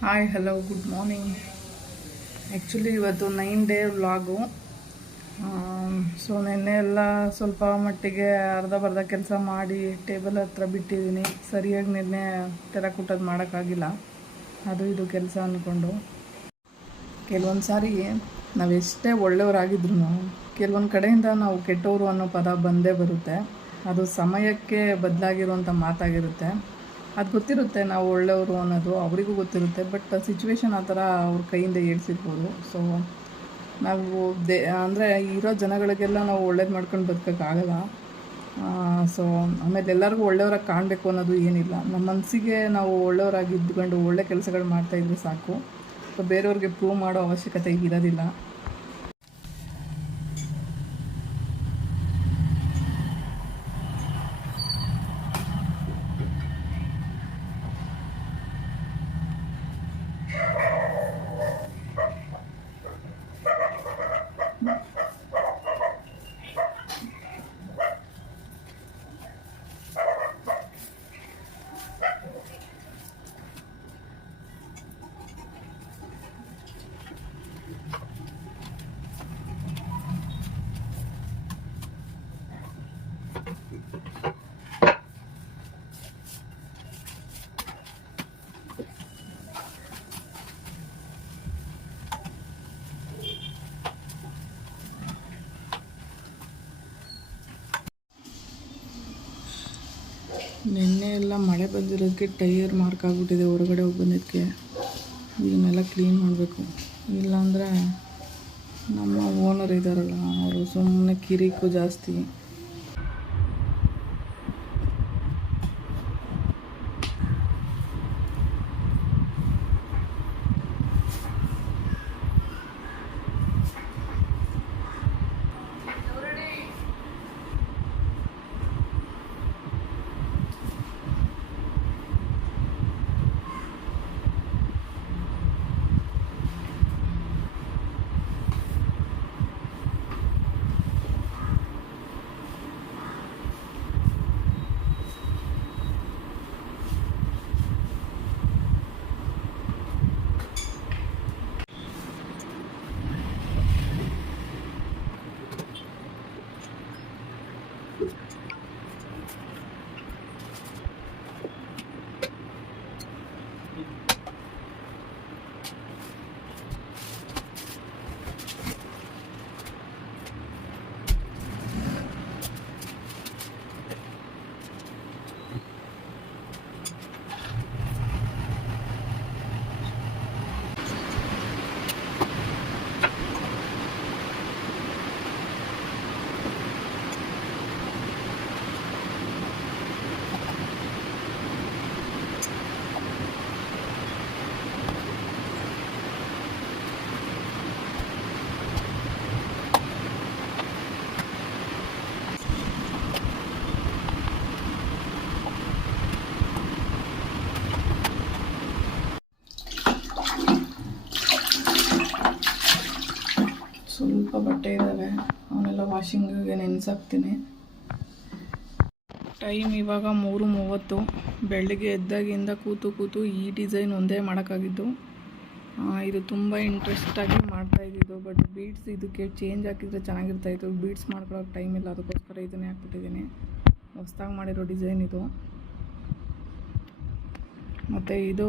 Hi hello good morning actually ಇವತ್ತು nine day vlog so ನೆನ್ನೆ ಎಲ್ಲ ಸ್ವಲ್ಪ ಮಟ್ಟಿಗೆ ಅರ್ಧ ಬರ್ಧ ಕೆಲಸ ಮಾಡಿ ಟೇಬಲ್ ಹತ್ರ ಬಿಟ್ಟಿದ್ದೀನಿ. ಸರಿಯಾಗಿ ನಿನ್ನೆ ತೆರಕುಟ್ಟದು ಮಾಡೋಕ್ಕಾಗಿಲ್ಲ. ಅದು ಇದು ಕೆಲಸ ಅಂದ್ಕೊಂಡು ಕೆಲವೊಂದು ಸಾರಿ ನಾವು ಎಷ್ಟೇ ಒಳ್ಳೆಯವರಾಗಿದ್ರು ಕೆಲವೊಂದು ಕಡೆಯಿಂದ ನಾವು ಕೆಟ್ಟವರು ಅನ್ನೋ ಪದ ಬಂದೇ ಬರುತ್ತೆ. ಅದು ಸಮಯಕ್ಕೆ ಬದಲಾಗಿರುವಂಥ ಮಾತಾಗಿರುತ್ತೆ. ಅದು ಗೊತ್ತಿರುತ್ತೆ ನಾವು ಒಳ್ಳೆಯವರು ಅನ್ನೋದು, ಅವರಿಗೂ ಗೊತ್ತಿರುತ್ತೆ, ಬಟ್ ಸಿಚುವೇಶನ್ ಆ ಥರ ಅವ್ರ ಕೈಯಿಂದ ಹೇಳ್ಸಿರ್ಬೋದು ಸೊ ನಾವು ದೇ, ಅಂದರೆ ಇರೋ ಜನಗಳಿಗೆಲ್ಲ ನಾವು ಒಳ್ಳೇದು ಮಾಡ್ಕೊಂಡು ಬದುಕೋಕ್ಕಾಗಲ್ಲ ಸೊ ಆಮೇಲೆ ಎಲ್ಲರಿಗೂ ಒಳ್ಳೆಯವರಾಗಿ ಕಾಣಬೇಕು ಅನ್ನೋದು ಏನಿಲ್ಲ. ನಮ್ಮ ಮನಸ್ಸಿಗೆ ನಾವು ಒಳ್ಳೆಯವರಾಗಿ ಇದ್ಕೊಂಡು ಒಳ್ಳೆ ಕೆಲಸಗಳು ಮಾಡ್ತಾಯಿದ್ರೆ ಸಾಕು. ಸೊ ಬೇರೆಯವ್ರಿಗೆ ಪ್ರೂವ್ ಮಾಡೋ ಅವಶ್ಯಕತೆ ಇರೋದಿಲ್ಲ. ನಿನ್ನೆ ಎಲ್ಲ ಮಳೆ ಬಂದಿರೋದಕ್ಕೆ ಟೈಯರ್ ಮಾರ್ಕ್ ಆಗಿಬಿಟ್ಟಿದೆ ಹೊರಗಡೆ ಹೋಗಿ ಬಂದಿದ್ದಕ್ಕೆ. ಇದನ್ನೆಲ್ಲ ಕ್ಲೀನ್ ಮಾಡಬೇಕು. ಇಲ್ಲಾಂದರೆ ನಮ್ಮ ಓನರ್ ಇದ್ದಾರಲ್ಲ ಅವರು ಸುಮ್ಮನೆ ಕಿರಿಕು ಜಾಸ್ತಿ. ಸ್ವಲ್ಪ ಬಟ್ಟೆ ಇದ್ದಾವೆ ಅವನ್ನೆಲ್ಲ ವಾಷಿಂಗಿಗೆ ನೆನೆಸಾಕ್ತೀನಿ. ಟೈಮ್ ಇವಾಗ ಮೂರು ಮೂವತ್ತು. ಬೆಳಗ್ಗೆ ಎದ್ದಾಗಿಂದ ಕೂತು ಕೂತು ಈ ಡಿಸೈನ್ ಒಂದೇ ಮಾಡೋಕ್ಕಾಗಿದ್ದು. ಇದು ತುಂಬ ಇಂಟ್ರೆಸ್ಟಾಗಿ ಮಾಡ್ತಾ ಇದ್ದಿದ್ದು. ಬಟ್ ಬೀಡ್ಸ್ ಇದಕ್ಕೆ ಚೇಂಜ್ ಹಾಕಿದರೆ ಚೆನ್ನಾಗಿರ್ತಾಯಿತ್ತು ಬೀಡ್ಸ್ ಮಾಡ್ಕೊಳ್ಳೋಕೆ ಟೈಮ್ ಇಲ್ಲ. ಅದಕ್ಕೋಸ್ಕರ ಇದನ್ನೇ ಹಾಕ್ಬಿಟ್ಟಿದ್ದೀನಿ. ಹೊಸ್ದಾಗಿ ಮಾಡಿರೋ ಡಿಸೈನ್ ಇದು. ಮತ್ತು ಇದು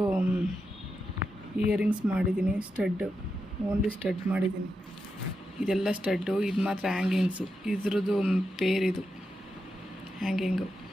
ಇಯರಿಂಗ್ಸ್ ಮಾಡಿದ್ದೀನಿ. ಸ್ಟಡ್ ಓನ್ಲಿ ಸ್ಟಡ್ ಮಾಡಿದ್ದೀನಿ. ಇದೆಲ್ಲ ಸ್ಟಡ್ಡು ಇದು ಮಾತ್ರ ಹ್ಯಾಂಗಿಂಗ್ಸು. ಇದ್ರದ್ದು ಪೇರಿದು. ಹ್ಯಾಂಗಿಂಗು.